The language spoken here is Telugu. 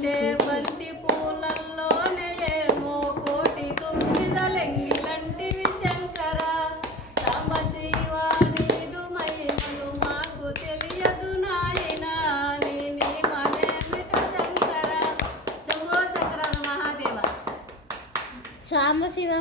అంటే బంతి పూలల్లోనే ఏమో కోటి తుమ్మిదలెంగిలంటివి శంకర సాంబశివ నీదు మహిమలు మాకు తెలియదు నాయనా నీ మనేమిట శంకర శంభో శంకర మహాదేవ. సాంబశివ